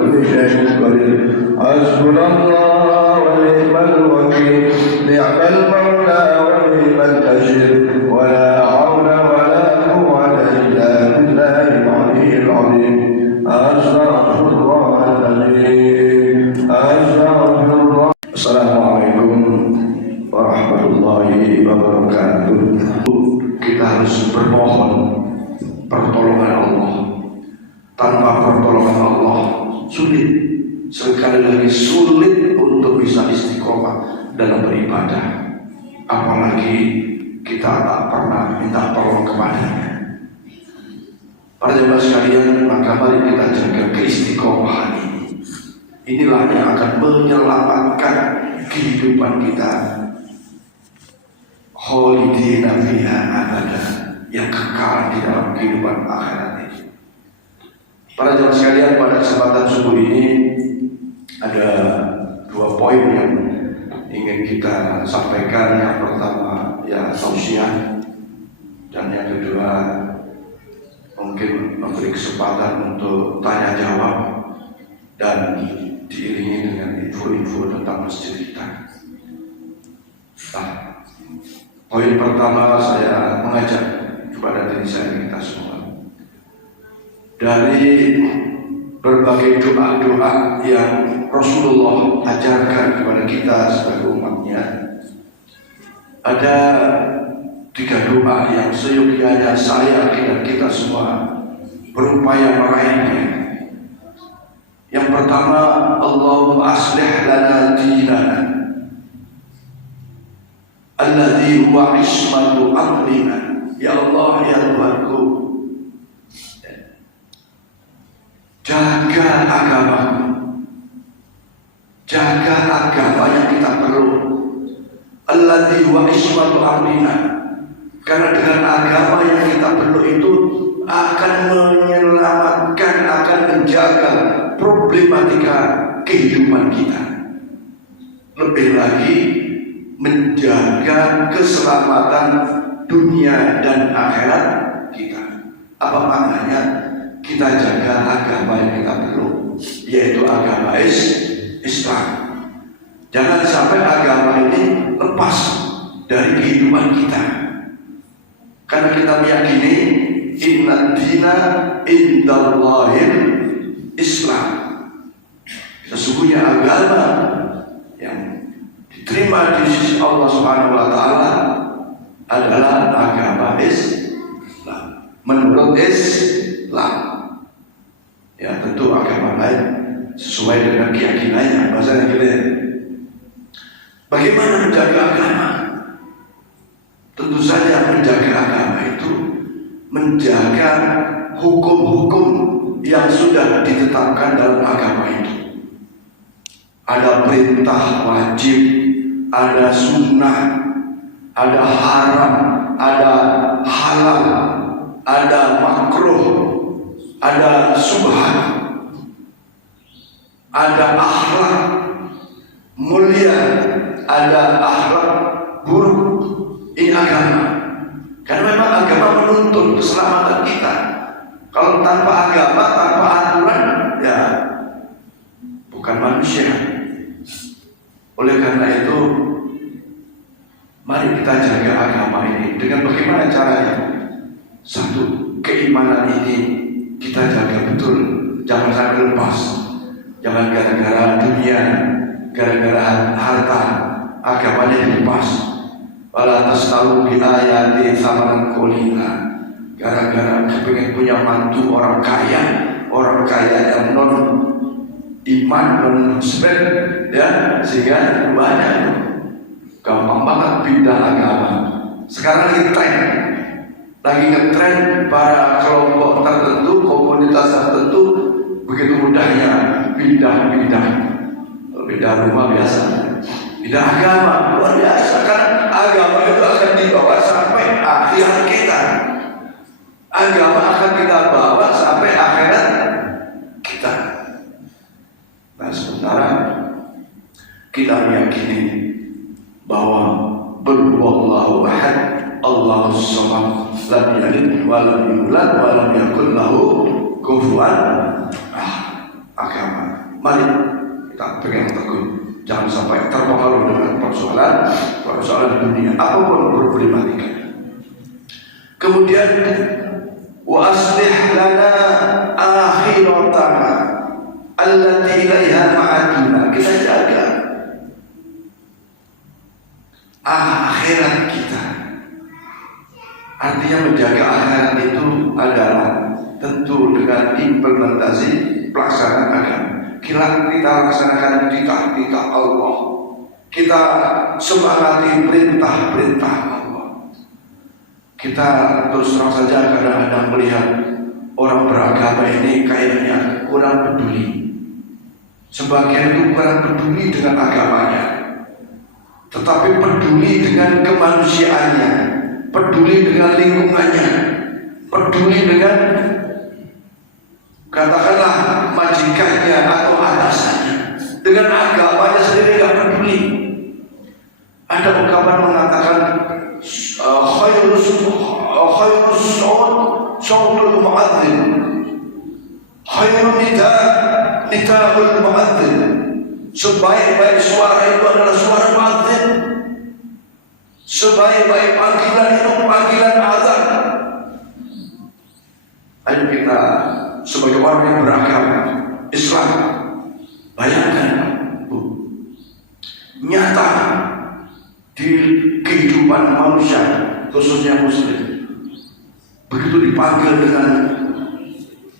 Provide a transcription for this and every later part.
كل شيء قدير حسبنا الله ونعم الوكيل نعم المولى ونعم البشير ولا حول ولا قوة إلا بالله العلي العظيم أستغفر الله العظيم أستغفر الله. Assalamualaikum warahmatullahi wabarakatuh. Kita harus bermohon pertolongan Allah. Tanpa pertolongan Allah sulit, sekali lagi sulit untuk bisa istiqomah dalam beribadah. Apalagi kita tak pernah minta tolong kepadanya. Para jemaah sekalian, maka mari kita jaga keistiqomahan ini. Inilah yang akan menyelamatkan kehidupan kita. Khalidina fiha abada, yang kekal di dalam kehidupan akhirat ini. Para jemaah sekalian, pada kesempatan subuh ini ada 2 poin yang ingin kita sampaikan. Yang pertama ya tausiah, dan yang kedua mungkin memberi kesempatan untuk tanya jawab dan diiringi dengan info-info tentang masjid kita. Nah, poin pertama saya mengajak kepada diri saya, kita semua, dari berbagai doa-doa yang Rasulullah ajarkan kepada kita sebagai umatnya, ada 3 doa yang seyogyanya saya dan kita semua berupaya meraihnya. Yang pertama, Allahumma aslih lana dinana alladzi huwa ismatu amrina. Ya Allah, ya Tuhanku, jaga agamaku, jaga agama yang kita perlu. Alladzi huwa ismatu amrina, karena dengan agama yang kita perlu itu akan menyelamatkan, akan menjaga problematika kehidupan kita. Lebih lagi menjaga keselamatan dunia dan akhirat kita. Apa maknanya? Kita jaga agama yang kita perlu, yaitu agama Islam. Jangan sampai agama ini lepas dari kehidupan kita, karena kita meyakini inna dina indallahil Islam. Sesungguhnya agama yang diterima di sisi Allah Subhanahu wa taala adalah agama Islam. Menurut Islam, ya tentu agama lain sesuai dengan keyakinannya. Bahasanya gitu. Bagaimana menjaga agama? Tentu saja menjaga agama itu menjaga hukum-hukum yang sudah ditetapkan dalam agama itu. Ada perintah wajib, ada sunnah, ada haram, ada halal, ada makruh, ada subhan, ada akhlak mulia, ada akhlak buruk. Ini agama. Karena memang agama menuntut keselamatan kita. Kalau tanpa agama, tanpa aturan, ya bukan manusia. Oleh karena itu, mari kita jaga agama ini. Dengan bagaimana caranya? Satu, keimanan ini kita jaga betul. Jangan sampai lepas. Jangan gara-gara dunia, gara-gara harta, agamanya dilepas. Wala tastaru bi ayati samanan qalila. Gara-gara kepengen punya mantu orang kaya yang non iman, non muslim, ya, sehingga banyak itu gampang banget pindah agama. Sekarang lagi ngetren para kelompok tertentu, komunitas tertentu, begitu mudahnya pindah rumah biasa, pindah agama luar biasa. Karena agama itu akan dibawa sampai akhirat kita. Agama akan kita bawa sampai akhirat kita. Nah, sementara kita meyakini bahwa berwallahu ahad, Allahus samad, lam yalid wa lam yulad wa lam yakul lahu kufuwan ahad. Agama Mari kita pegang teguh, jangan sampai terpengaruh dengan persoalan dunia apapun problematika. Kemudian wa aslih lana akhiratana allati ilaiha ma'aduna, kita jaga akhirat kita. Artinya menjaga akhirat itu adalah tentu dengan implementasi pelaksanaan agama. Kita laksanakan titah Allah, kita semangati perintah-perintah Allah. Kita terus terang saja kadang-kadang melihat orang beragama ini kayaknya kurang peduli. Sebagian itu kurang peduli dengan agamanya, tetapi peduli dengan kemanusiaannya, peduli dengan lingkungannya, peduli dengan katakanlah majikannya atau atasannya. Dengan agamanya sendiri tidak peduli. Ada ungkapan mengatakan khairus sautul mu'adzin, khairun nida'ul mu'adzin. Sebaik-baik suara itu adalah suara mu'adzin. Sebaik-baik panggilan itu panggilan azan. Ayo kita sebagai orang yang beragama Islam, bayangkan nyata di kehidupan manusia khususnya Muslim, begitu dipanggil dengan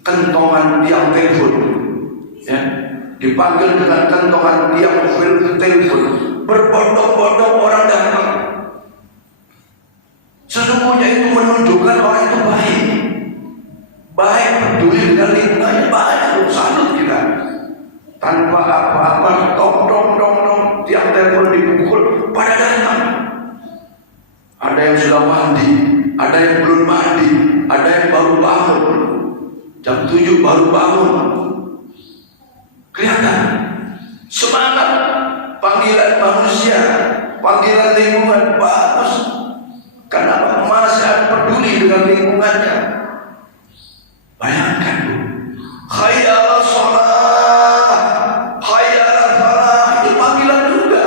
kentongan tiang telepon, ya, dipanggil dengan kentongan tiang telepon, berbondong-bondong orang datang. Sesungguhnya itu menunjukkan orang itu baik peduli dengan lingkungannya, baik salut kita. Tanpa apa-apa, dong tiang telepon dipukul pada datang. Ada yang sudah mandi, ada yang belum mandi, ada yang baru bangun, jam 7 baru bangun. Kelihatan semangat, panggilan manusia, panggilan lingkungan bagus. Karena masih peduli dengan lingkungannya. Bayangkan, hayya 'alas shalah, hayya 'alal falah, itu panggilan juga.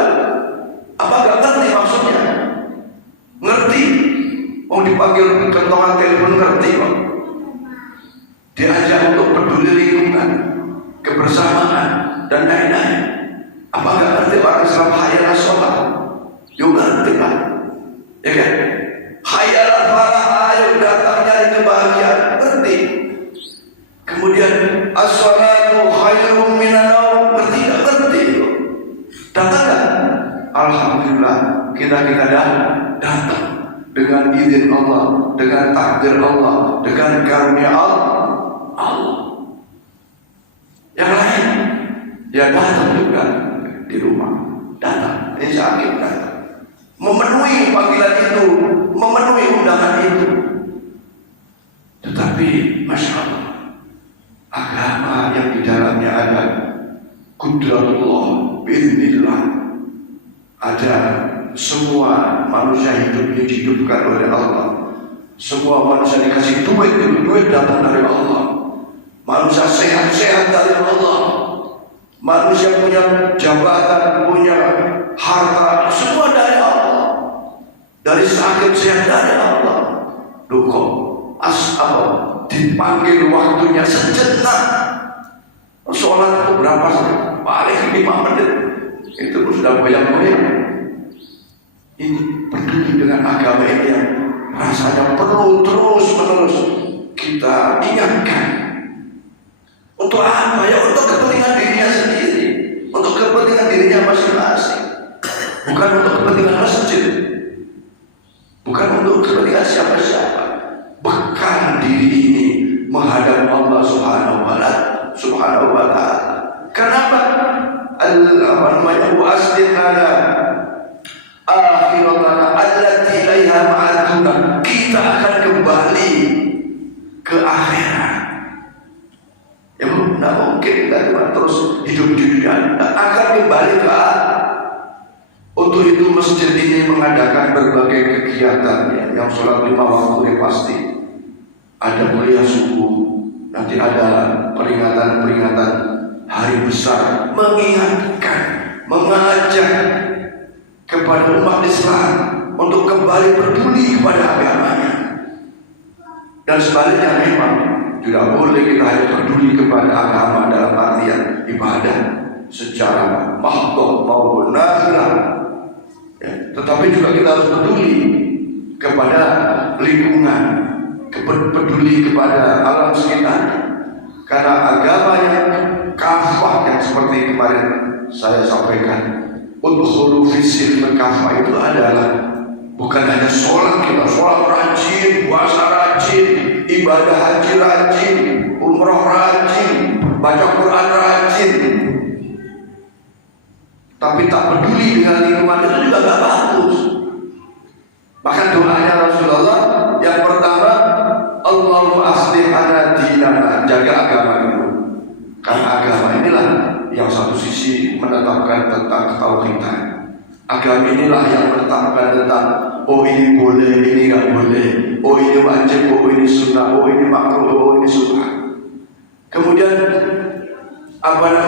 Apa gak ngerti maksudnya? Ngerti. Mau dipanggil kentongan telepon ngerti kok. Diajak untuk peduli lingkungan, kebersamaan dan lain-lain. Apa gak ngerti orang Islam hayya 'alas shalah? Yuk ngerti lah, ya kan? Hayya 'alal falah, ayo datang nyari kebahagiaan, ngerti. Kemudian as-salatu khairum minan naum, ngerti gak? Ngerti. Datang gak? Alhamdulillah, kita datang dengan izin Allah, dengan takdir Allah, dengan karunia Allah. Yang lain ya datang juga di rumah, datang, insya Allah datang, memenuhi panggilan itu, memenuhi undangan itu. Tetapi masya Allah, agama yang di dalamnya ada qudratullah biiznillah, ada semua manusia hidup ini dihidupkan oleh Allah. Semua manusia dikasih duit datang dari Allah. Manusia sehat dari Allah. Manusia punya jabatan, punya harta, semua dari Allah. Dari sakit sehat dari Allah. Loh kok dipanggil waktunya sejenak. Sholat itu berapa sih? Paling 5 menit. Itu sudah goyang-goyang. Ini peduli dengan agama ini yang rasanya perlu terus-menerus kita ingatkan. Untuk apa? Ya untuk kepentingan dirinya sendiri, untuk kepentingan dirinya masing-masing, bukan untuk kepentingan masjid, bukan untuk kepentingan siapa-siapa. Bekal diri ini menghadap Allah Subhanahu wa Ta'ala. Kenapa? Wa aslih lana akhiratana allati ilaiha ma'aduna. Kita akan kembali ke akhirat. Ya tidak mungkin kita terus hidup di dunia. Akan kembali ke akhirat. Untuk itu masjid ini mengadakan berbagai kegiatan ya, yang sholat 5 waktu pasti. Ada kuliah subuh, nanti ada peringatan-peringatan hari besar mengingatkan, mengajak kepada umat Islam untuk kembali peduli kepada agamanya. Dan sebaliknya memang tidak boleh kita hanya peduli kepada agama dalam artian ibadah secara mahdoh maupun nazar, ya, tetapi juga kita harus peduli kepada lingkungan, peduli kepada alam sekitar. Karena agama yang kafah yang seperti kemarin saya sampaikan, udkhulu fis-silmi kafah, itu adalah bukan hanya sholat, kita sholat rajin, puasa rajin, ibadah haji rajin, umroh rajin, baca Quran rajin, tapi tak peduli dengan lingkungan, itu juga gak bagus. Bahkan doanya Rasulullah yang pertama, Allahumma aslih lana dinana, jaga agama itu. Karena agama inilah yang satu sisi menetapkan tentang ketauhidan. Agama inilah yang menetapkan tentang oh ini boleh, ini nggak boleh, oh ini wajib, oh ini sunnah, oh ini makruh, oh ini sunnah. Kemudian akhirat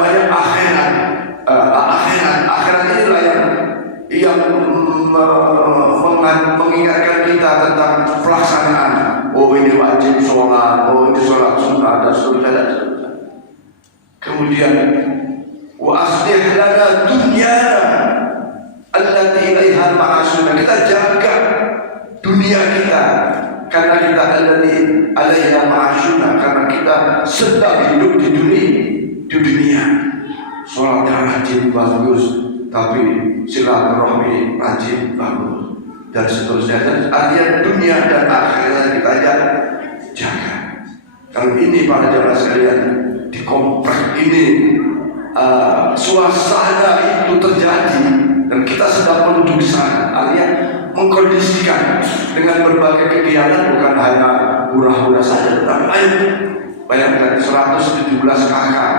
inilah yang mengingatkan kita tentang pelaksanaan. Oh ini wajib sholat, oh ini sholat sunnah dan seterusnya. Kemudian wa aslih lana dunyana allati ilaiha ma'asuna, kita jaga dunia kita karena kita alaiha ma'asuna, karena kita sedang hidup di dunia. Sholatnya rajin bagus, tapi silaturahmi rajin bagus dan seterusnya. Dan artinya dunia dan akhirat kita jaga. Kalau ini para jamaah sekalian, di komplek ini suasana itu terjadi dan kita sedang menuju ke sana, artinya mengkondisikan dengan berbagai kegiatan, bukan hanya hura-hura saja, tetapi ayo bayangkan 117 kakak,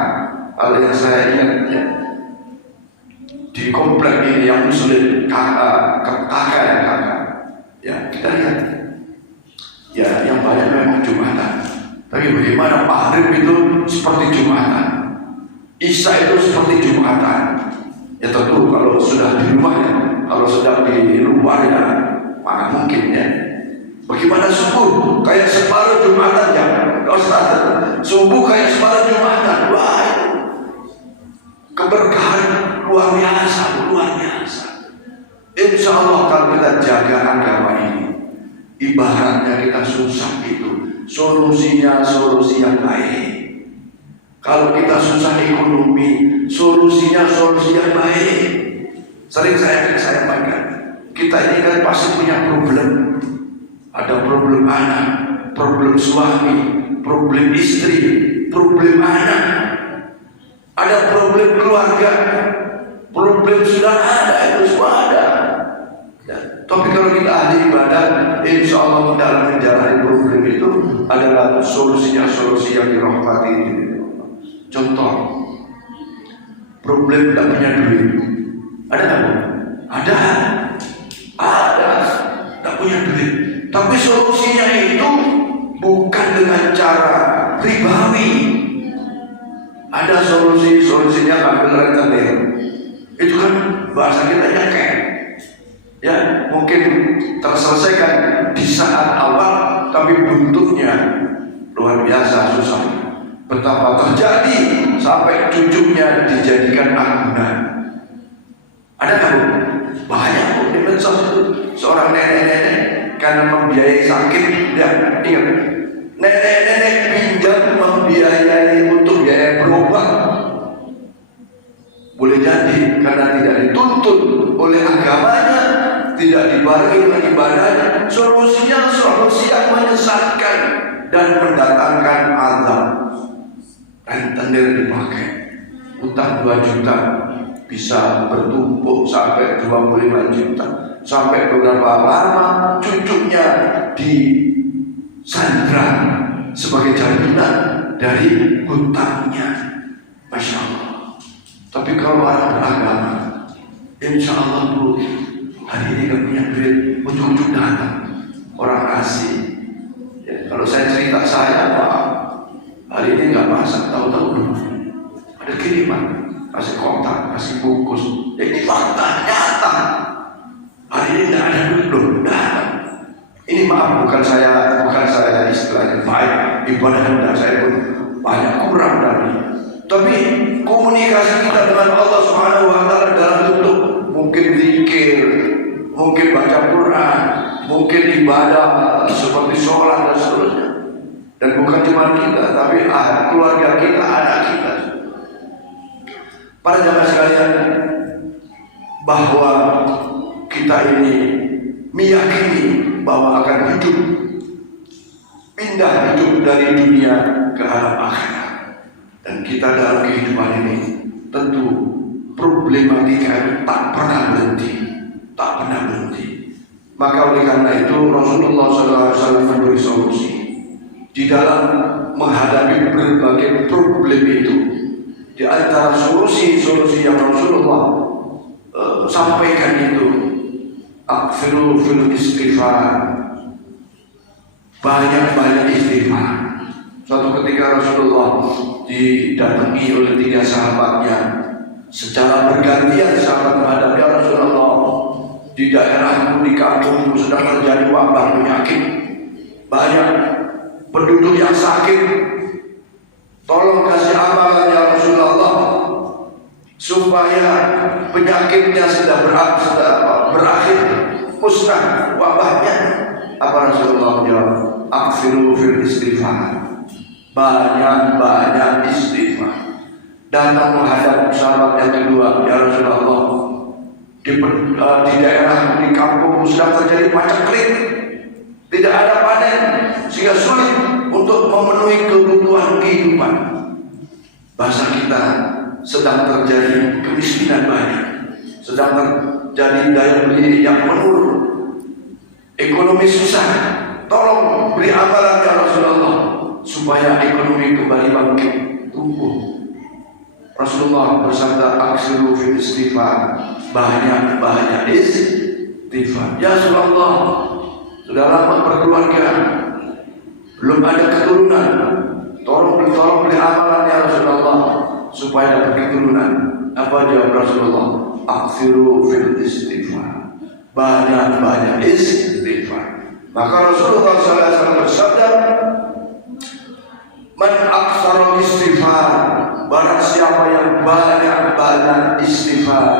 kalau yang saya ingat ya, di komplek ini yang muslim, kakak ya, kita lihat ya yang banyak memang Jumatan, tapi bagaimana maghrib itu seperti Jumatan, Isya itu seperti Jumatan. Ya tentu kalau sudah di rumah ya, kalau sudah di luar ya mana mungkin ya. Bagaimana subuh kayak separuh Jumatan ya, Ustaz. Subuh kayak separuh Jumatan. Wah, keberkahan luar biasa. Insya Allah kalau kita jaga agama ini, ibaratnya kita susah itu, solusinya solusi yang baik. Kalau kita susah ekonomi, solusinya solusi yang baik. Sering saya sampaikan, kita ini kan pasti punya problem. Ada problem anak, problem suami, problem istri, problem anak. Ada problem keluarga, problem saudara, itu semua ada. Ya. Tapi kalau kita ahli ibadah, insya Allah dalam menjalani problem itu adalah solusinya solusi yang dirahmati. Contoh, problem tidak punya duit, ada nggak? Ada, tidak punya duit. Tapi solusinya itu bukan dengan cara ribawi. Ada solusinya ngambil rentenir. Itu kan bahasa kita nyekek. Ya, mungkin terselesaikan di saat awal, tapi bentuknya luar biasa susah. Betapa terjadi sampai cucunya dijadikan agunan. Ada kan? Banyak di medsos itu. Seorang nenek-nenek karena membiayai sakit, ya ingat, nenek-nenek pinjam membiayai untuk biaya berobat. Boleh jadi karena tidak dituntut oleh agamanya, tidak dibarengi dengan ibadahnya, solusinya solusi yang menyesatkan dan mendatangkan azab. Rentenir dipakai, utang 2 juta bisa bertumpuk sampai 25 juta, sampai beberapa lama cucunya disandra sebagai jaminan dari hutangnya. Masya Allah. Tapi kalau orang beragama, insya Allah dulu hari ini gak punya duit, ujung-ujung datang orang kasih. Ya, kalau saya cerita saya, Pak, hari ini nggak masak, tahu-tahu dulu ada kiriman, kasih kontak, kasih bungkus. Jadi fakta nyata. Hari ini tidak ada belum. Ini maaf, bukan saya istilahnya baik ibadah Anda, saya pun banyak kurang dari. Tapi komunikasi kita dengan Allah Subhanahu Wa Taala dalam bentuk mungkin zikir, mungkin baca Quran, mungkin ibadah seperti sholat dan seterusnya. Dan bukan cuma kita, tapi keluarga kita, anak kita. Para jamaah sekalian, bahwa kita ini meyakini bahwa akan pindah hidup dari dunia ke alam akhirat. Dan kita dalam kehidupan ini tentu problematika itu tak pernah berhenti. Maka oleh karena itu Rasulullah SAW memberi solusi di dalam menghadapi berbagai problem itu. Di antara solusi yang Rasulullah sampaikan itu, aksiru fil istighfar, banyak istighfar. Suatu ketika Rasulullah didatangi oleh 3 sahabatnya secara bergantian. Sahabat menghadap ya Rasulullah, di daerahmu, di kampungmu sedang terjadi wabah penyakit, banyak penduduk yang sakit. Tolong kasih amalan ya Rasulullah supaya penyakitnya sudah berakhir, musnah wabahnya. Apa Rasulullah menjawab? Aksiru fil istighfar, banyak istighfar. Datang menghadap sahabat yang kedua, ya Rasulullah, di daerah, di kampung sedang terjadi paceklik, tidak ada panen sehingga sulit untuk memenuhi kebutuhan kehidupan. Bahasa kita, sedang terjadi kemiskinan banyak, sedang terjadi daya beli yang menurun, ekonomi susah. Tolong beri amalan ya Rasulullah supaya ekonomi kembali bangkit, tumbuh. Rasulullah bersabda, aksiru fil istighfar, banyak istighfar. Ya Rasulullah, sudah lama berkeluarga, belum ada keturunan. Tolong beri amalan ya Rasulullah supaya dapat keturunan. Apa jawab Rasulullah? Aksiru fil istighfar, banyak istighfar. Maka Rasulullah SAW bersabda, man aktsara istighfar, barang siapa yang banyak istighfar,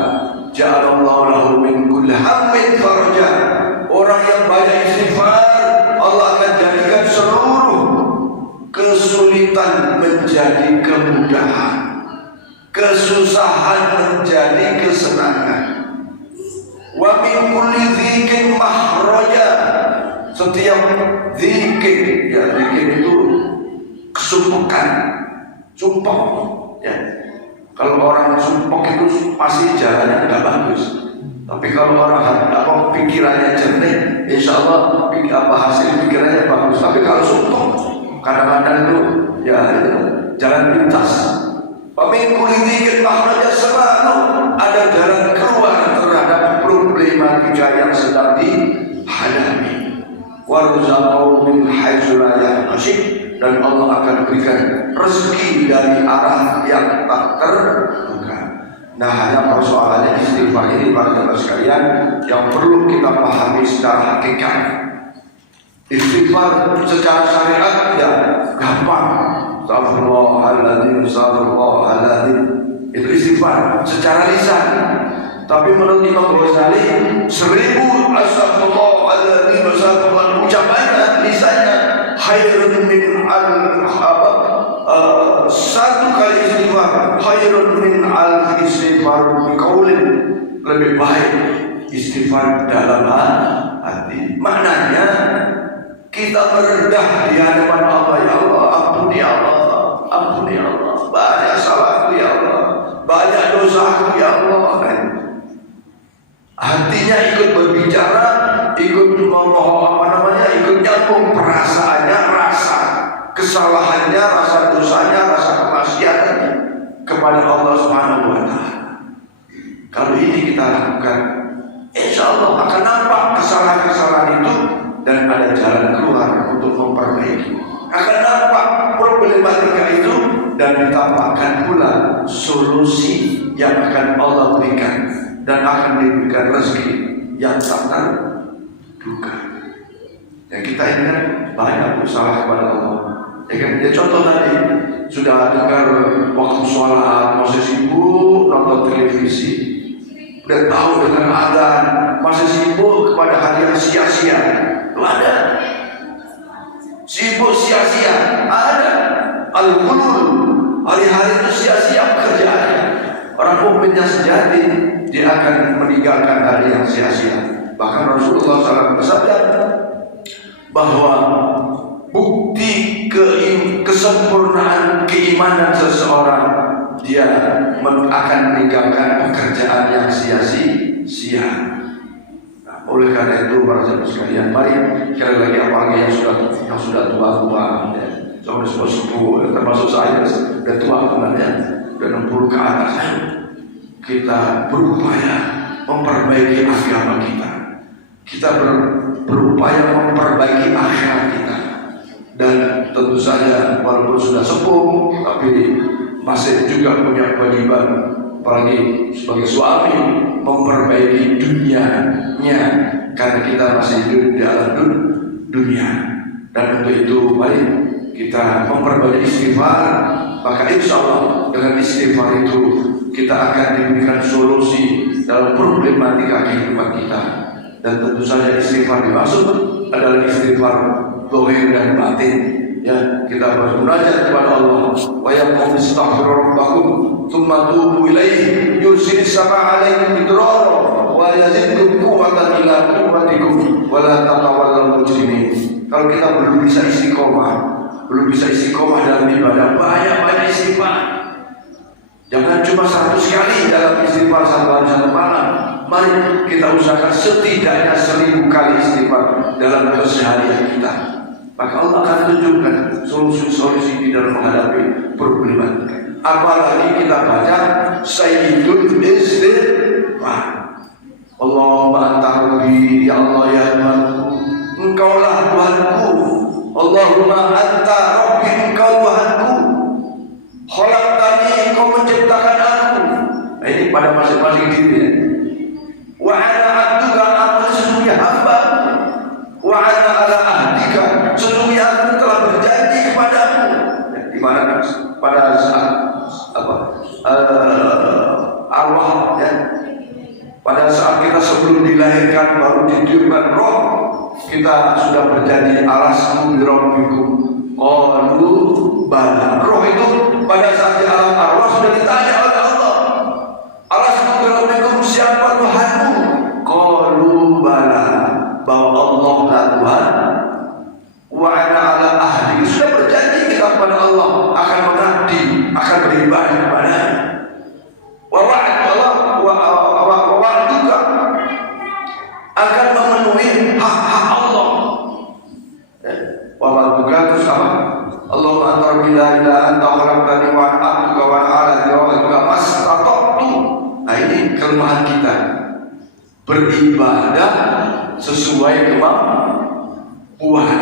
ja'alallahu lahu min kulli hammin faraja. Orang yang banyak istighfar, Allah akan jadikan seluruh kesulitan menjadi kemudahan, kesusahan menjadi kesenangan. Wa min kulli dzikrin mahraja, setiap zikir, ya zikir itu kesumpukan, sumpah, ya. Kalau orang sumpah itu pasti jalannya tidak bagus. Tapi kalau orang pikirannya jernih, insya Allah hasil pikirannya bagus. Tapi kalau sumpah, kadang-kadang itu ya jalan pintas. Pemikul zikir mahraja, selalu ada jalan keluar terhadap problematika yang sedang dihadapi. Warzaqahu min haitsu la yahtasib, dan Allah akan berikan rezeki dari arah yang tak terduga. Nah, hanya persoalannya istighfar ini para jemaah sekalian yang perlu kita pahami secara hakikat. Istighfar secara syariat ya gampang. Astagfirullahaladzim, itu istighfar secara lisan. Tapi menurut Imam Ghazali 1000 astagfirullahaladzim ucapannya lisannya khairun min satu kali istighfar khairun min istighfar biqaulin, lebih baik istighfar dalam hati. Maknanya kita merendah di hadapan Allah, ya Allah, ampuni Allah, ampuni Allah, banyak salahku ya Allah, banyak dosaku ya Allah. Hatinya ikut berbicara, ikut ngomong ikut nyambung perasaannya, rasa kesalahannya, rasa dosanya, rasa kemaksiatannya kepada Allah Subhanahu wa Ta'ala. Kalau ini kita lakukan, insya Allah akan nampak kesalahan-kesalahan itu dan ada jalan keluar untuk memperbaiki. Akan nampak problematika itu dan ditampakkan pula solusi yang akan Allah berikan, dan akan diberikan rezeki yang tak terduga. Ya, kita ini kan banyak berusaha kepada Allah. Ya kan, ya contoh tadi sudah dengar waktu sholat masih sibuk nonton televisi, udah tahu dengan azan masih sibuk kepada hari yang sia-sia. Ada sibuk sia-sia, ada al-ghulul, hari-hari itu sia-sia pekerjaannya. Orang mukmin yang sejati dia akan meninggalkan hari yang sia-sia. Bahkan Rasulullah SAW bersabda bahwa bukti kesempurnaan keimanan seseorang, dia akan meninggalkan pekerjaan yang sia-sia. Nah, oleh karena itu para sahabat sekalian, mari sekali lagi, apalagi yang sudah tua-tua, ya, sampai sepuh, termasuk saya sudah tua sebenarnya, sudah 60 ke atas, kita berupaya memperbaiki agama kita. Kita berupaya memperbaiki akhirat kita. Dan tentu saja walaupun sudah sepuh, tapi masih juga punya kewajiban, apalagi sebagai suami, memperbaiki dunianya, karena kita masih hidup di dalam dunia. Dan untuk itu mari kita memperbaiki istighfar. Maka insya Allah dengan istighfar itu kita akan diberikan solusi dalam problematika kehidupan kita. Dan tentu saja istighfar dimaksud adalah istighfar zahir dan batin. Ya, kita bermunajat kepada Allah. Wa yaqum istaghfiru rabbakum tsumma tubu ilaihi yursilis samaa'a 'alaikum midrara wa yazidkum quwwatan ila quwwatikum wa la tatawallaw mujrimin. Kalau kita belum bisa istiqomah dalam ibadah, banyak istighfar. Jangan cuma 100 kali dalam istighfar satu hari satu malam. Mari kita usahakan setidaknya 1000 kali istighfar dalam keseharian kita. Maka Allah akan tunjukkan solusi-solusi di dalam menghadapi problematika. Apalagi kita baca Sayyidul Istighfar. Allahumma anta rabbi, ya Allah ya Tuhanku, Engkaulah Tuhanku. Allahumma anta rabbi, Engkau Tuhanku. Khalaqtani, Engkau menciptakan aku. Nah, ini pada masing-masing diri ya. Wa ana abduka, aku sesungguhnya hamba. Wa ana ala ahdika, sesungguhnya aku telah berjanji kepadamu. Di mana pada saat arwah ya, pada saat kita sebelum dilahirkan baru ditiupkan roh, kita sudah berjanji alastu bi rabbikum qalu bala. Roh itu pada saat di alam arwah sudah ditanya oleh Allah, alastu bi rabbikum, siapa Tuhanmu? Qalu bala, bahwa Allah lah Tuhan. Wa ana ala ahdi, sudah berjanji kita kepada Allah akan mengabdi, akan beribadah kepada-Nya. Wa wa'aduka, akan memenuhi hak-hak Allah. Wa wa'aduka itu sama. Allahumma anta rabbi la ilaha anta khalaqtani wa ana abduka wa ana ala diraika mastata'tu. Nah, ini kelemahan kita, beribadah sesuai kemampuan.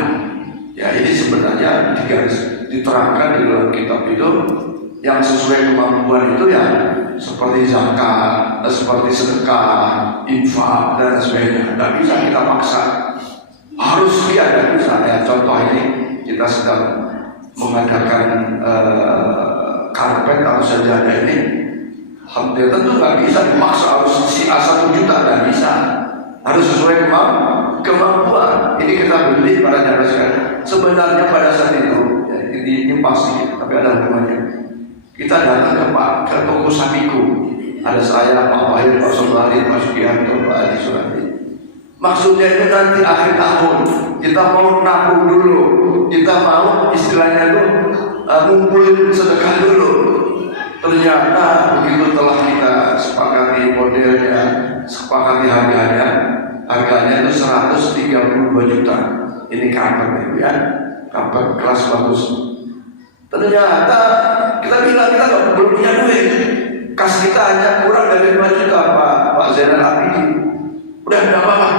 Ya, ini sebenarnya diterangkan di dalam kitab itu. Yang sesuai kemampuan itu ya seperti zakat, seperti sedekah, infak dan sebagainya. Tidak bisa kita paksa, harus tidak bisa. Ya, contoh ini kita sedang mengadakan karpet atau sajadah ini, hampir tentu nggak bisa dimaksa harus si A 1 juta, nggak bisa. Harus sesuai kemampuan. Ini kita beli pada cara sekalian. Sebenarnya pada saat itu ya, ini pasti, tapi ada hubungannya. Kita datang ke toko Sapiku. Ada saya, Pak Wahid, Pak Sobrali, Pak Sugiharto, Pak Adi Surati. Maksudnya itu nanti akhir tahun kita mau nabung dulu, kita mau istilahnya itu ngumpulin sedekah dulu. Ternyata begitu telah kita sepakati modelnya, sepakati harganya itu 132 juta. Ini karpet ya, karpet kelas bagus. Ternyata kita bilang kita belum punya duit, kas kita hanya kurang dari 5 juta Pak Zainal Abidin. Udah tidak apa-apa,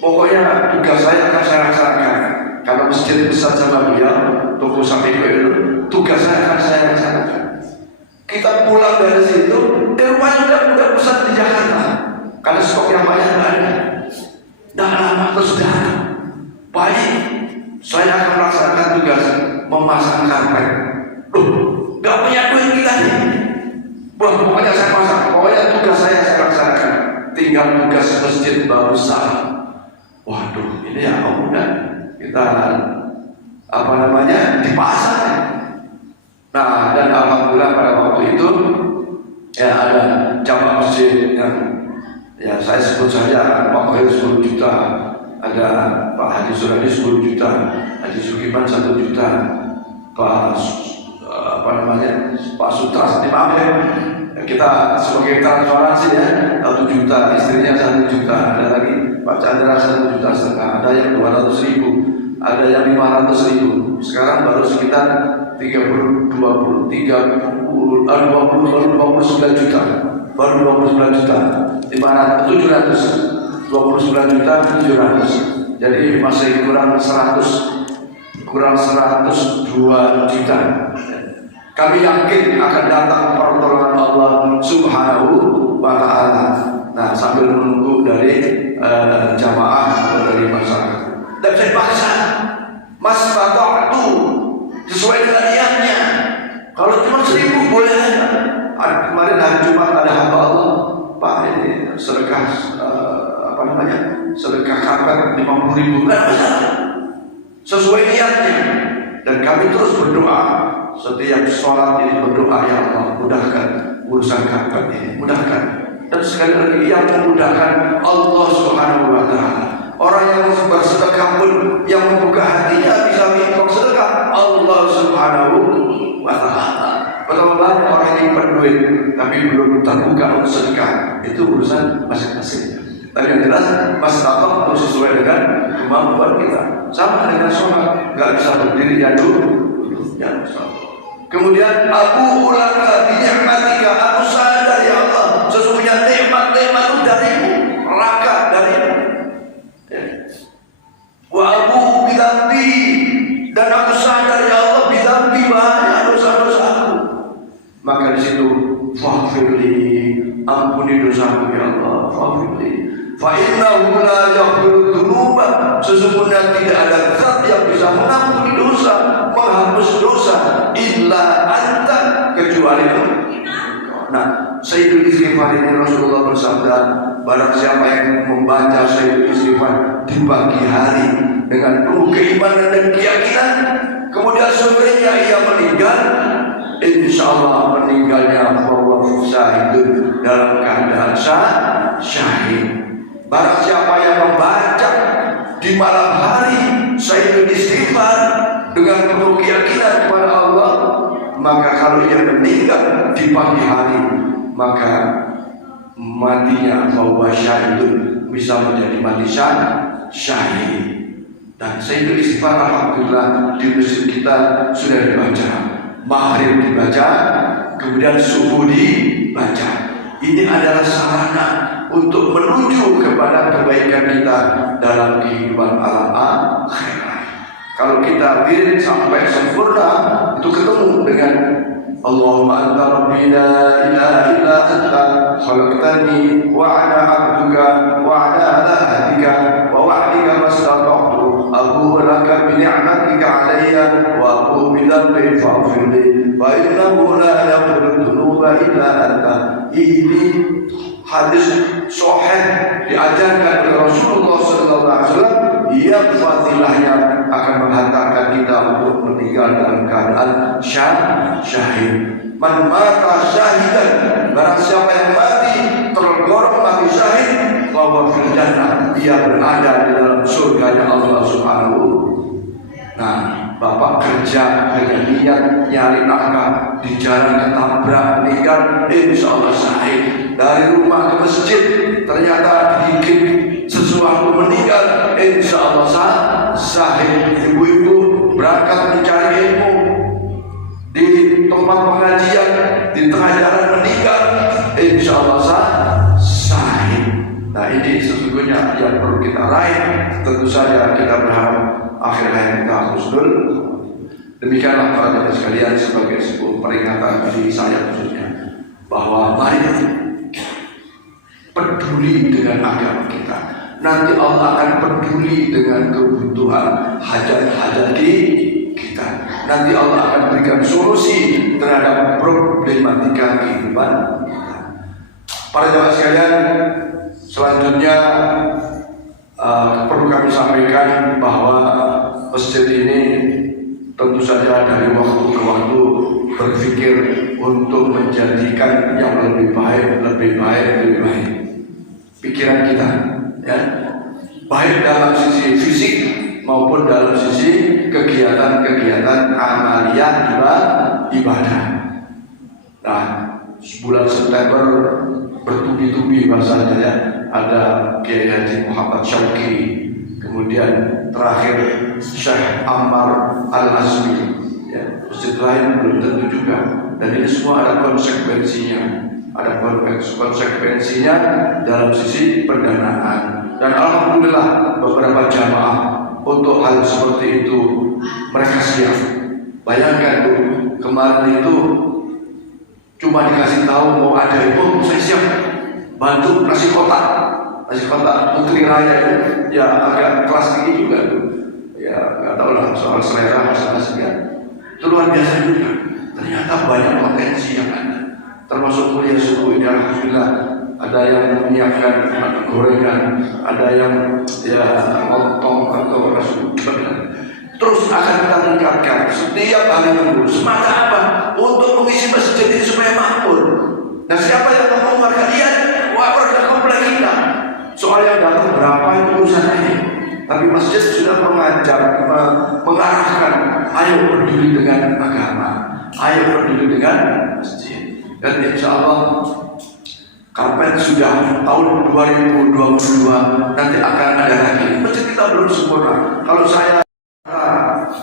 pokoknya tugas saya akan saya laksanakan. Karena masjid besar sama beliau, toko Sapiku itu tugas saya akan saya laksanakan. Kita pulang dari situ, rumahnya udah pusat di Jakarta, karena stok yang banyak nggak ada. Dah lama terus datang. Baik, saya akan melaksanakan tugas memasang karpet. Loh, nggak punya duit kita nih. Wah, pokoknya saya pasang. Pokoknya tugas saya laksanakan. Tinggal tugas masjid baru sah. Waduh, ini ya udah kita dipasang. Nah, dan alhamdulillah pada waktu itu ya ada jamaah masjid yang ya saya sebut saja Pak Khair 10 juta, ada Pak Haji Suradi 10 juta, Haji Sukiman 1 juta, Pak Pak Sutras 5 ya. Kita sebagai transparansi ya 1 juta, istrinya 1 juta, ada lagi Pak Chandra 1,5 juta, ada yang 200.000, ada yang 500.000. Sekarang baru sekitar 29 juta, baru 29 juta, 729 juta 700. Jadi masih kurang 102 juta. Kami yakin akan datang pertolongan Allah Subhanahu wa Ta'ala. Nah, sambil menunggu dari jamaah atau dari masyarakat. Dan saya paksa, mas fata'tu sesuai dengan niatnya. Kalau cuma 1.000 boleh aja. Kemarin hari Jumat ada hamba Allah, Pak ini sedekah sedekah karpet 50.000, nggak masalah. Sesuai niatnya. Dan kami terus berdoa. Setiap sholat ini berdoa, ya Allah mudahkan urusan karpet ini, mudahkan. Dan sekali lagi yang memudahkan Allah Subhanahu wa Ta'ala. Orang yang bersedekah pun yang membuka hatinya bisa minta sedekah Allah Subhanahu wa Ta'ala. Betapa banyak orang yang berduit tapi belum terbuka untuk sedekah, itu urusan masing-masing. Tapi yang jelas masyarakat harus sesuai dengan kemampuan kita. Sama dengan sholat, nggak bisa berdiri ya dulu. Kemudian Abu ulaka bi'ni'matika, aku sadar ya Allah sesungguhnya nikmat-nikmat itu darimu, raka darimu. Wa abu bidzambi, dan aku sadar ya Allah bidzambi banyak dosa-dosaku. Maka di situ faghfirli, ampuni dosaku ya Allah, faghfirli. Fa innahu la yaghfiru dzunuba, sesungguhnya tidak ada zat yang bisa mengampuni dosa, menghapus dosa, illa anta, kecuali engkau. Nah, Sayyidul Istighfar ini Rasulullah bersabda, barang siapa yang membaca Sayyidul Istighfar di pagi hari dengan penuh keimanan dan keyakinan, kemudian sorenya ia meninggal, insya Allah meninggalnya bahwa syahidun, dalam keadaan syahid. Barang siapa yang membaca di malam hari Sayyidul Istighfar dengan penuh keyakinan kepada Allah, maka kalau ia meninggal di pagi hari, maka matinya bahwa syahidun bisa menjadi mati syahid. Dan Sayyidul Istighfar alhamdulillah di masjid kita sudah dibaca, maghrib dibaca, kemudian subuh dibaca. Ini adalah sarana untuk menuju kepada kebaikan kita dalam kehidupan alam akhirat. Kalau kita wirid sampai sempurna, itu ketemu dengan Allahumma anta rabbi la ilaha illa anta khalaqtani wa ana 'abduka wa ana ala ahdika wa wa'dika mastata'tu abu'u laka bi ni'matika 'alayya wa abu'u bi dhanbi faghfir li fa innahu la yaghfiru dzunuba illa anta. Ini hadis sahih diajarkan oleh Rasulullah SAW yang fadilahnya akan menghantarkan kita untuk meninggal dalam keadaan syahid. Man mata syahidan, barang siapa yang mati tergolong mati syahid, bahwa fil jannah, dia berada di dalam surganya Allah Subhanahu. Nah, bapak kerja dengan niat nyari nafkah, di jalan ketabrak meninggal, insya Allah syahid. Dari rumah ke masjid ternyata dikit sesuatu meninggal, insya Allah syahid. Ibu-ibu berangkat mencari ilmu di tempat pengajian, di tengah jalan meninggal, insya Allah syahid. Nah, ini sesungguhnya yang perlu kita raih. Tentu saja kita berharap akhir hayat kita husnul. Demikianlah para jemaah sekalian, sebagai sebuah peringatan bagi saya khususnya, bahwa mari peduli dengan agama kita. Nanti Allah akan peduli dengan kebutuhan hajat-hajat kita. Nanti Allah akan berikan solusi terhadap problematika kehidupan kita. Para jemaah sekalian, selanjutnya perlu kami sampaikan bahwa masjid ini tentu saja dari waktu ke waktu berpikir untuk menjadikan yang lebih baik. Pikiran kita, ya, baik dalam sisi fisik maupun dalam sisi kegiatan-kegiatan amaliyah ibadah. Nah, bulan September bertubi-tubi bahasanya, ya. Ada Kiai Haji Muhammad Syauqi, kemudian terakhir Syekh Ammar Al-Azmi, ya. Masjid lain belum tentu juga. Dan ini semua ada konsekuensinya. Ada konsekuensinya dalam sisi pendanaan. Dan alhamdulillah beberapa jamaah untuk hal seperti itu mereka siap. Bayangkan tuh, kemarin itu cuma dikasih tahu mau ada itu, saya siap bantu nasi kotak Putri Raya itu, ya agak kelas tinggi juga tuh. Ya nggak tahu lah soal selera masalah sekian. Itu luar biasa juga. Ternyata banyak potensi yang ada. Termasuk kuliah suku ini, alhamdulillah ada yang menyiapkan gorengan, ada yang ya lontong atau nasi udang. Terus akan kita tingkatkan setiap hari Minggu. Semata apa? Untuk mengisi masjid ini supaya makmur. Nah, siapa yang mau kalian? Warga komplek kita. Soal yang datang berapa itu urusannya. Tapi masjid sudah mengajar, mengarahkan, ayo peduli dengan agama, ayo peduli dengan masjid. Dan insya Allah karpet sudah tahun 2022 nanti akan ada lagi. Masjid kita belum sempurna. Kalau saya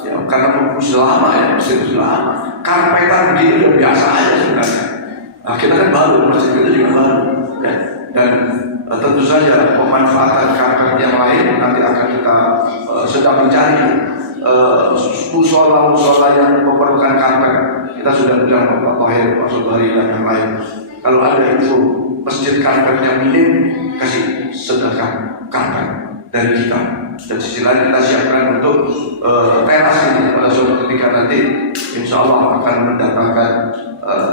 ya karena sudah lama, ya masjid sudah lama, karpetan begini udah biasa aja sebenarnya. Nah, kita kan baru, masjid kita juga baru, ya. Dan tentu saja pemanfaatan karpet yang lain nanti akan kita sedang mencari musola yang memerlukan karpet. Kita sudah bilang Pak Tohir, Pak Sobari dan yang lain. Kalau ada itu masjid karpet yang minim, kasih sedekah karpet dari kita. Dan sisi lain kita siapkan untuk teras ini pada suatu ketika nanti insya Allah akan mendatangkan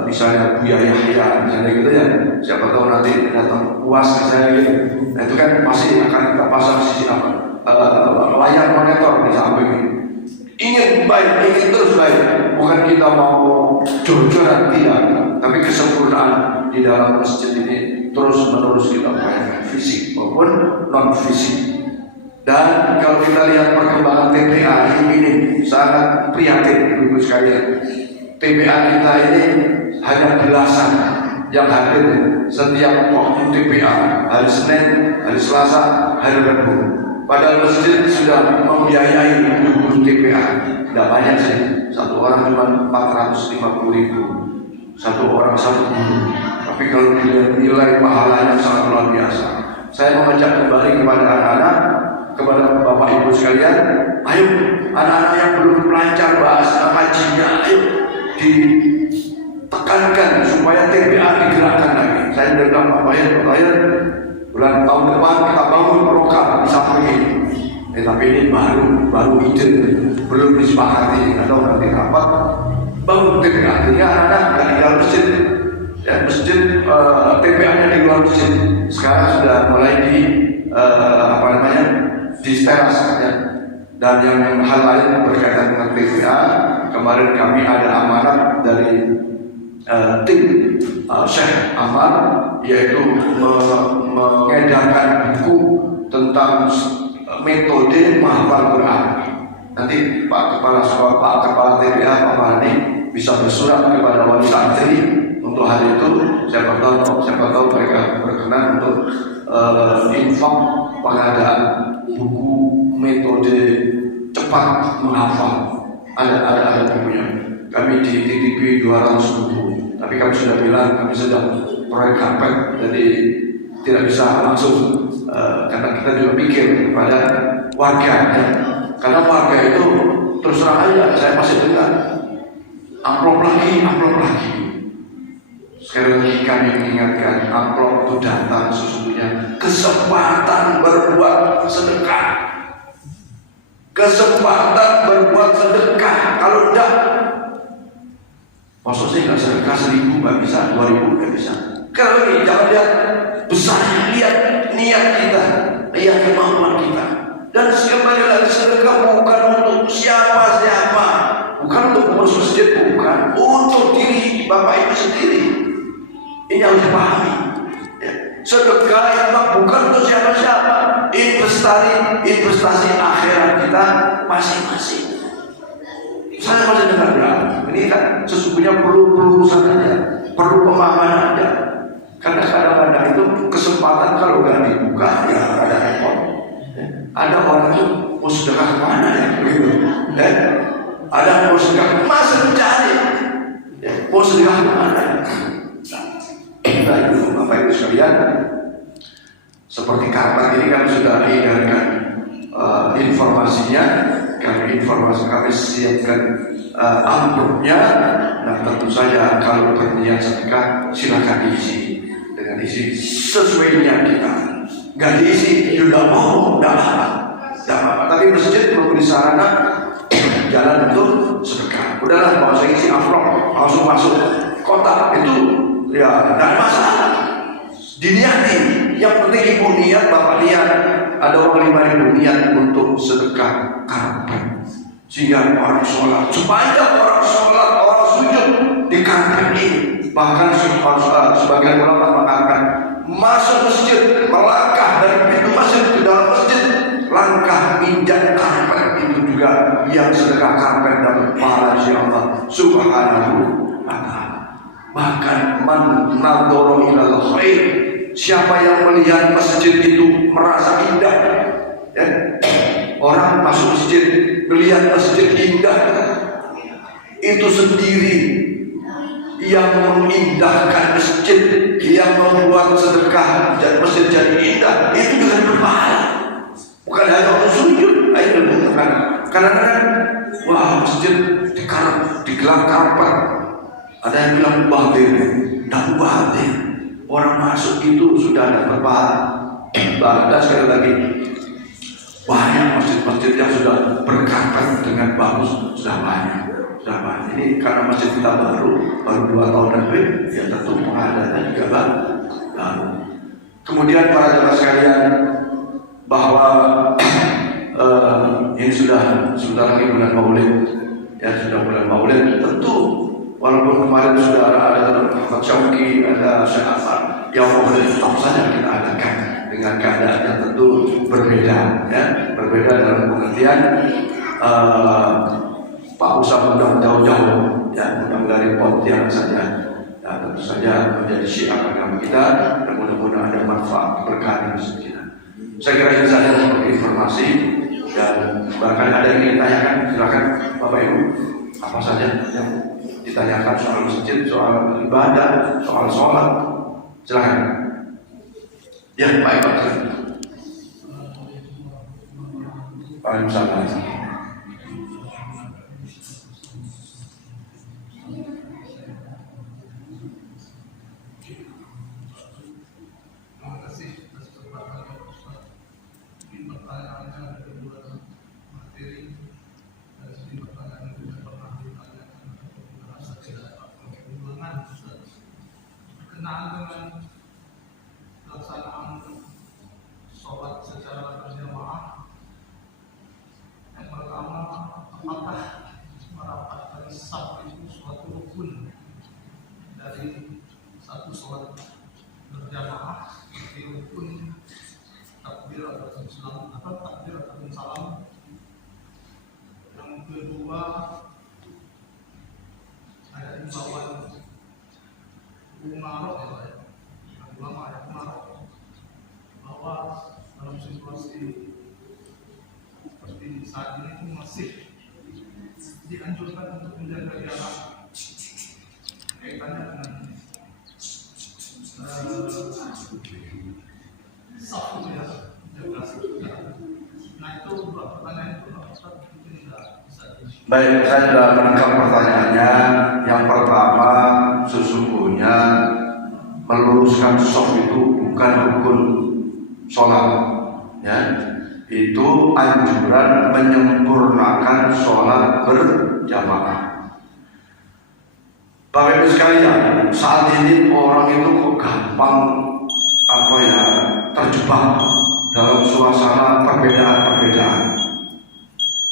misalnya Buya Yahya misalnya gitu, ya. Siapa tahu nanti datang puas misalnya gitu. Nah itu kan pasti akan kita pasang sisi apa, layar monitor di samping ini. Ingin baik, ingin terus baik. Bukan kita mau jor-joran, tidak. Tapi kesempurnaan di dalam masjid ini terus menerus kita upayakan, fisik maupun non fisik. Dan kalau kita lihat perkembangan TPA ini sangat prihatin, ibu sekalian. TPA kita ini hanya belasan yang hadir setiap waktu TPA, hari Senin, hari Selasa, hari Rabu. Padahal masjid sudah membiayai 70 TPA. Tidak banyak sih, satu orang cuma 450.000, satu orang satu guru. Tapi kalau dilihat nilai pahalanya sangat luar biasa. Saya mengajak kembali kepada anak-anak, kepada bapak ibu sekalian, ayo anak-anak yang belum lancar bahasa ngajinya, ayo ditekankan supaya TPA digerakkan lagi. Saya bilang Pak Bayar, bulan tahun depan kita bangun program di samping ini. Tapi ini baru ide, belum disepakati atau nanti rapat bangun TPA. Jadi anak-anak dari dalam masjid, ya masjid TPA-nya di luar masjid. Sekarang sudah mulai di teras, ya. Dan yang hal lain berkaitan dengan TPA, kemarin kami ada amanat dari tim Syekh Ammar, yaitu mengedarkan buku tentang metode menghafal Quran. Nanti Pak Kepala Sekolah, Pak Kepala TPA, Pak Mahdi bisa bersurat kepada wali santri untuk hari itu. Siapa tahu mereka berkenan untuk infak pengadaan buku metode cepat menghafal. Ada bukunya. Kami dititipi 200 buku. Tapi kami sudah bilang kami sedang proyek karpet, jadi tidak bisa langsung karena kita juga mikir kepada warga, ya. Karena warga itu terus terang aja saya masih dengar amplop lagi. Sekali lagi kami mengingatkan, amplop itu datang sesungguhnya kesempatan berbuat sedekah. Kalau enggak, maksud saya nggak sedekah 1.000 nggak bisa, 2.000 nggak bisa. Kalau ini jangan lihat besarnya, lihat niat kita, lihat kemampuan kita. Dan kembali lagi, sedekah bukan untuk siapa-siapa, bukan untuk pengurus masjid, bukan untuk diri Bapak Ibu sendiri. Ini harus dipahami. Sedekah itu bukan untuk siapa-siapa, investasi akhirat kita masing-masing. Saya masih dengar ini kan sesungguhnya perlu urusan aja, perlu pemahaman aja. Karena kadang-kadang itu kesempatan kalau nggak dibuka ya ada repot. Ada orang tuh mau sedekah kemana ya begitu. Ada mau sedekah masih mencari. Mau sedekah kemana? Nah itu Bapak Ibu sekalian, seperti kabar ini kami sudah edarkan informasinya, kami siapkan amplopnya. Nah tentu saja kalau berniat sedekah silakan diisi dengan isi sesuai niat kita. Nggak diisi, tidak mau, tidak apa-apa. Tapi masjid perlu disarankan jalan untuk sedekah. Udahlah, kalau saya isi amplop langsung masuk kotak itu ya tidak masalah. Diniati, yang penting ibu niat, bapak niat. Ada orang 5.000 niat untuk sedekah karpet, sehingga orang sholat, sepanjang orang sholat, orang sujud di karpet ini. Bahkan sebagian ulama mengatakan masuk masjid, melangkah dari pintu masjid ke dalam masjid, langkah injak karpet itu juga yang sedekah karpet dapat pahala di Allah Subhanahu wa ta'ala. Bahkan man nadhara ilal khair, siapa yang melihat masjid itu merasa indah, ya? Orang masuk masjid melihat masjid indah, itu sendiri yang mengindahkan masjid, yang membuat sedekah dan masjid jadi indah, itu dengan berpahala. Bukan hanya untuk sujud, itu bukan. Kadang-kadang wah masjid digelar karpet, ada yang bilang bahagia, tidak bahagia. Orang masuk itu sudah ada berpahala. Bahkan sekali lagi, banyak masjid-masjid yang sudah berkarpet dengan bagus, sudah banyak. Ini karena masjid kita baru 2 tahun lebih, ya tentu pengadaannya juga baru. Kemudian para jemaah sekalian, bahwa ini sudah lagi bulan Maulid, ya sudah bulan Maulid. Tentu walaupun kemarin sudah ada Muhammad Syauqi, ada Syekh Afan, yang Maulid tetap saja kita adakan dengan keadaan yang tentu berbeda, ya berbeda dalam pengertian. Pak Usah undang jauh-jauh, ya undang dari Pontianak saja, ya tentu saja menjadi syiar agama kita, dan mudah-mudahan ada manfaat berkah di kita. Saya kira ini saja sebagai informasi, dan bahkan ada yang ingin ditanyakan, silakan Bapak Ibu, apa saja yang ditanyakan soal masjid, soal ibadah, soal sholat, silakan. Ya Pak Ibu, Waalaikumsalam. Berkenaan dengan pelaksanaan sholat secara berjamaah, yang pertama, apakah merapatkan saf itu suatu rukun dari satu sholat berjamaah, seperti rukun takbir atau salam. Yang kedua, ada imbauan umarok, yang ulama ada umarok, bahwa dalam situasi seperti saat ini itu masih dianjurkan untuk menjaga jarak kaitannya dengan saf, ya, Nah itu pertanyaan itu Ustaz mungkin tidak bisa Baik, saya sudah menangkap pertanyaannya. Yang pertama, sesungguhnya meluruskan shaf itu bukan rukun sholat, ya. Itu anjuran menyempurnakan sholat berjamaah. Bapak Ibu sekalian, saat ini orang itu kok gampang terjebak dalam suasana perbedaan-perbedaan.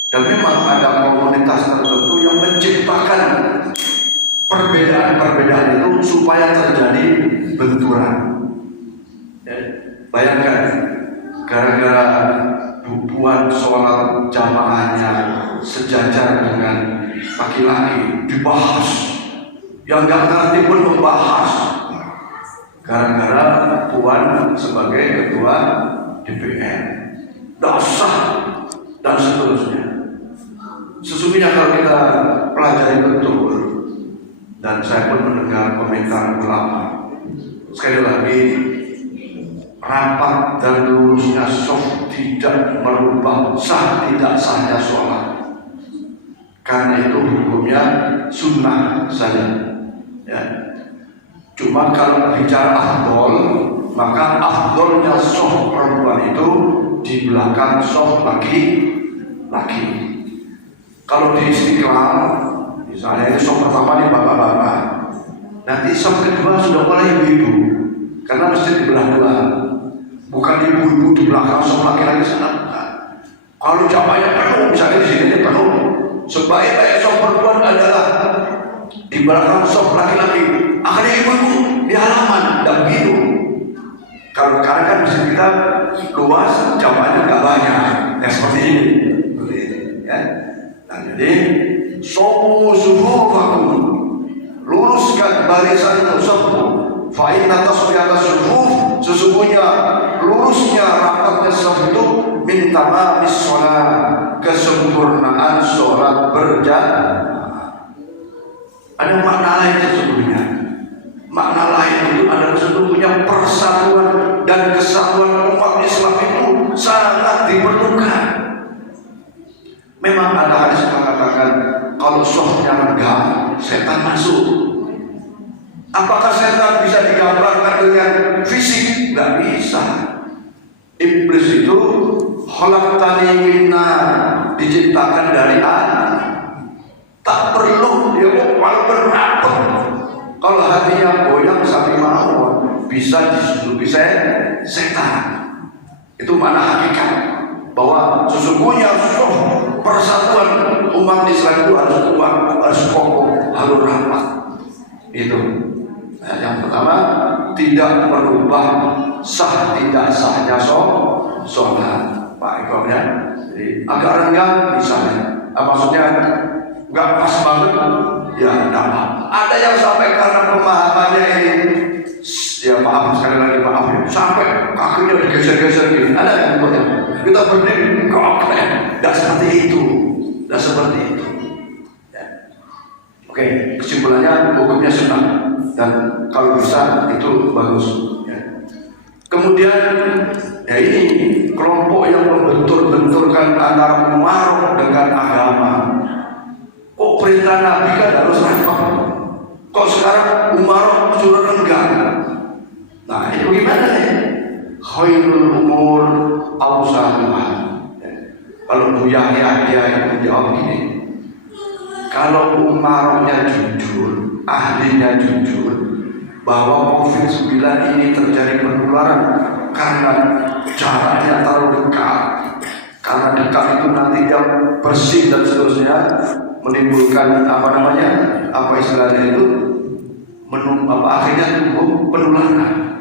Dan memang ada komunitas tertentu yang menciptakan perbedaan-perbedaan itu supaya terjadi benturan. Ya, bayangkan, gara-gara bubuan sholat jamaahnya sejajar dengan laki-laki dibahas, yang gak ngerti pun membahas, gara-gara Puan sebagai ketua DPR, dasar dan seterusnya. Sesungguhnya kalau kita pelajari betul, dan saya pun mendengar komentar ulama, sekali lagi, rapat dan lurusnya shaf tidak merubah sah tidak sahnya sholat, karena itu hukumnya sunnah saja, ya. Cuma kalau bicara afdol, maka afdolnya shaf perempuan itu di belakang shaf laki-laki. Kalau di Istiqlal, misalnya ini shaf pertama di bapak-bapak, nanti shaf kedua sudah mulai ibu-ibu, karena mesti dibelah dua. Bukan ibu-ibu di belakang shaf laki-laki sana. Kalau jamaahnya penuh, misalnya di sini penuh, sebaik-baik shaf perempuan adalah di belakang shaf laki-laki. Akhirnya ibu-ibu di halaman, dan begitu. Kalau sekarang kan masjid kita luas, jamaahnya nggak banyak, ya seperti ini, ya. Nah, jadi somu suhufakum, luruskan barisan safu. Fa inna tasfiyata suhuf, sesungguhnya lurusnya rapatnya saf itu min tamamis sholat, kesempurnaan sholat berjamaah. Ada makna lain sesungguhnya. Makna lain itu adalah sesungguhnya persatuan dan kesatuan umat Islam itu sangat diperlukan. Memang ada hadis mengatakan kalau shafnya renggang, setan masuk. Apakah setan bisa digambarkan dengan fisik? Tidak bisa. Iblis itu khalaqtani min nar, diciptakan dari api. Tak perlu dia walaupun rapat. Kalau hatinya goyang sampai mau, bisa disusupi setan. Itu mana hakikat bahwa sesungguhnya persatuan umat Islam itu harus kuat, harus kokoh, harus rapat. Itu. Nah, yang pertama, tidak merubah sah tidak sahnya sholat, Pak Eko, ya. Jadi agak renggang misalnya, maksudnya nggak pas banget, ya tidak. Ada yang sampai karena pemahamannya ini, ya maaf sekali lagi maaf ya, sampai kakinya digeser-geser gini. Ada yang berikutnya, kita berdiri, nggak seperti itu, nggak seperti itu. Ya. Oke, kesimpulannya hukumnya sunnah. Dan kalau bisa itu bagus, ya. Kemudian ya ini kelompok yang membentur-benturkan antara umarok dengan agama. Kok perintah Nabi kan harus rapat, kok sekarang umarok suruh renggang? Nah itu gimana ya? Khairul umur awsaluha. Kalau Bu Yahya itu jawab gini, kalau umaroknya jujur, ahlinya jujur bahwa COVID-19 ini terjadi penularan karena jaraknya terlalu dekat, karena dekat itu nanti yang bersih dan seterusnya menimbulkan apa istilahnya itu akhirnya tumbuh penularan.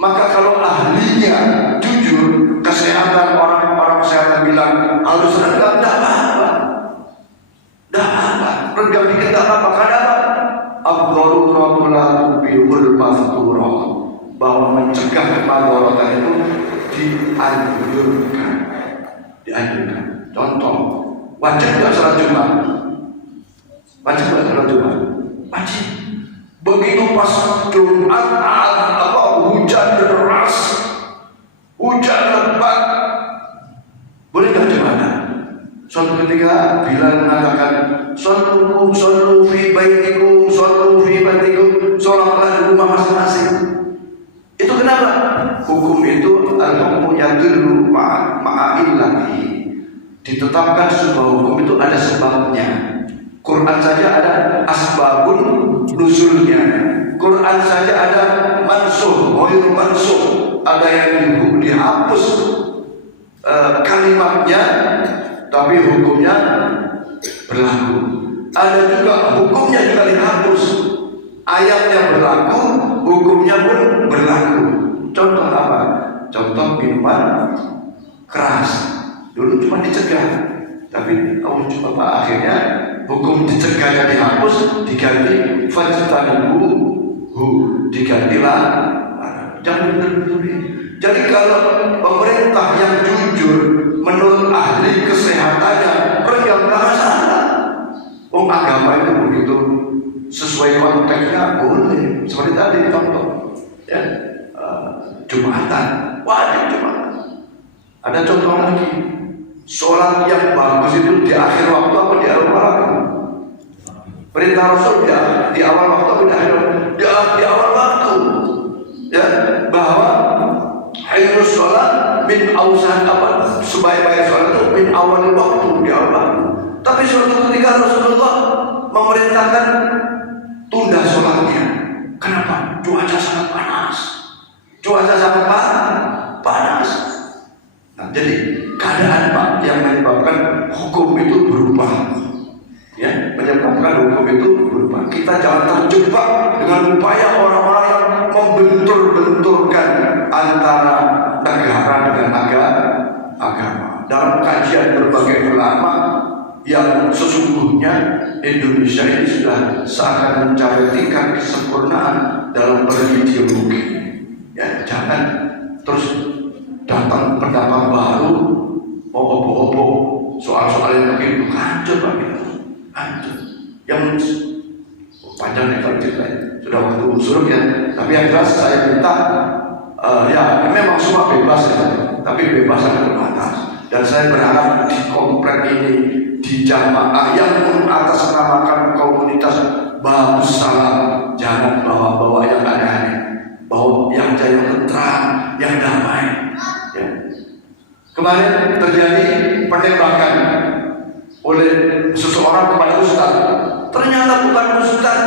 Maka kalau ahlinya jujur, kesehatan orang-orang kesehatan bilang harus renggang, tidak apa-apa, renggang dikit tidak apa-apa. Karena Abdurrahman bihul mafturah, bahwa mencegah kemadharatan itu dianjurkan. Contoh, wajib nggak sholat Jumat? Wajib nggak sholat Jumat? Wajib. Begitu pas Jumat hujan deras, hujan lebat, ketika Bilal mengatakan sallu fi baitikum, sallu fi baitikum, sholatlah di rumah masing-masing. Itu kenapa? Hukum itu al-hukmu yadullu ma'illati. Ditetapkan sebuah hukum itu ada sebabnya. Quran saja ada asbabun nuzulnya. Quran saja ada mansuh, ghair mansuh, ada yang dihapus kalimatnya tapi hukumnya berlaku. Ada juga hukumnya juga dihapus, ayatnya berlaku, hukumnya pun berlaku. Contoh apa? Contoh minuman keras. Dulu cuma dicegah, tapi akhirnya hukum dicegahnya dihapus, diganti fajtanibuhu, digantilah jangan betul-betul. Jadi kalau pemerintah yang jujur menurut ahli kesehatannya, yang nggak masalah. Agama itu begitu sesuai konteksnya boleh. Seperti tadi contoh, ya, Jumatan, wajib Jumatan. Ada contoh lagi, sholat yang bagus itu di akhir waktu apa di awal waktu? Perintah Rasul di awal waktu apa di akhir waktu? Di awal waktu, ya, bahwa hayrus sholat min awsan, apa sebaik-baik sholat itu min awal waktu, di awal waktu. Tapi suatu ketika Rasulullah memerintahkan tunda sholatnya. Kenapa? Cuaca sangat panas. Cuaca sangat panas. Nah, jadi keadaan Pak yang menyebabkan hukum itu berubah, ya, menyebabkan hukum itu berubah. Kita jangan terjebak dengan upaya orang-orang yang membentur-benturkan antara negara dengan agama. Dalam kajian berbagai ulama yang sesungguhnya Indonesia ini sudah seakan mencapai tingkat kesempurnaan dalam berideologi. Ya, jangan terus datang pendapat baru, obok-obok soal-soal yang begitu hancur Pak, hancur. Yang panjangnya kalau ceritanya sudah waktu usul ya. Tapi yang jelas saya minta, ya memang semua bebas ya, tapi bebas sangat terbatas. Dan saya berharap di komplek ini, di jamaah yang mengatasnamakan komunitas Babus Salam, jangan bawa-bawa yang aneh-aneh, bawa yang tentram, yang damai. Ya. Kemarin terjadi penembakan oleh seseorang kepada ustaz. Ternyata bukan ustaz,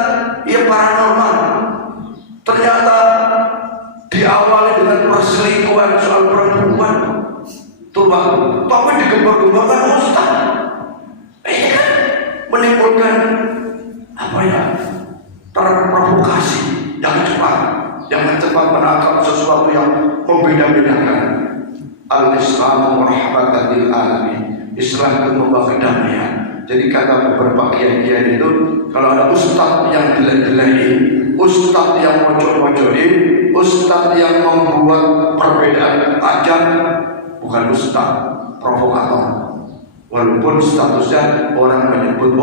ia paranormal. Ternyata diawali dengan perselingkuhan soal perempuan. Tuh Pak, tapi digembar-gembarkan ustaz. Ini kan menimbulkan apa ya? Terprovokasi. Jangan cepat menangkap sesuatu yang membeda-bedakan. Al-Islam rahmatan lil alamin. Islam itu membawa kedamaian. Jadi kata beberapa kiai-kiai itu, kalau ada ustaz yang jelek-jelekin, ustaz yang mojok-mojokin, ustaz yang membuat perbedaan tajam, bukan ustaz provokator. Walaupun statusnya orang menyebut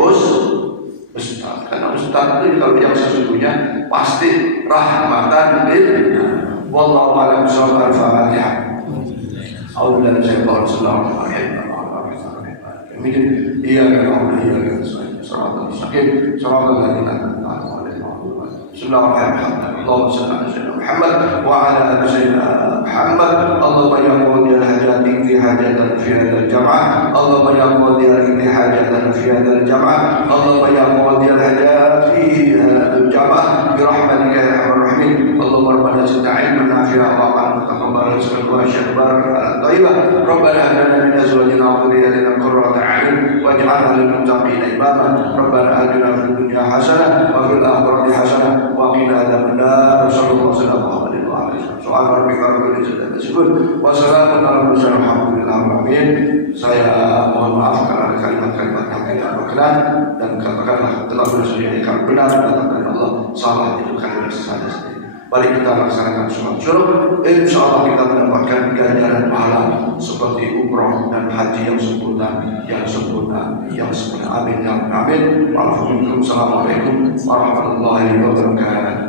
ustaz, karena ustaz itu kalau yang sesungguhnya pasti rahmatan lil alamin. Wallahu a'lam bishawab. Al-Fatihah. Alhamdulillah saya bawa sallallahu alaihi wasallam. Iya kan, sallallahu alaihi wasallam. Bismillahirrahmanirrahim. Allahumma shalli ala sayyidina Muhammad wa ala ali sayyidina Muhammad. Allahumma ya qadi al-hajati fi hajatan fi hadzal jam'ah. Allahumma ya qadi al-hajatan fi hadzal jam'ah. Allahumma ya qadi al-hajati fi hadzal jam'ah bi rahmatika ya arhamar rahimin. Allahumma rabbana zidna ilman nafi'an wa 'amalan mutaqabbalan wa syakran thayyibah. Rabbana hab lana min azwajina wa dhurriyyatina qurrata a'yun waj'alna lil muttaqina imama. Rabbana atina fid dunya hasanah wa fil akhirati hasanah wa qina adzabannar. Sallallahu alaihi wasallam. Soal rabbika rabbil izzati amma yasifun wa salamun alal mursalin walhamdulillahi rabbil alamin. Saya mohon maaf karena ada kalimat-kalimat yang tidak berkenan, dan katakanlah telah bersedia yang benar datangkan Allah, salah itu kalimat saja sendiri. Mari kita laksanakan sholat syuruk, insya Allah kita mendapatkan ganjaran pahala seperti umroh dan haji yang sempurna, yang sempurna. Amin ya amin. Assalamualaikum warahmatullahi wabarakatuh.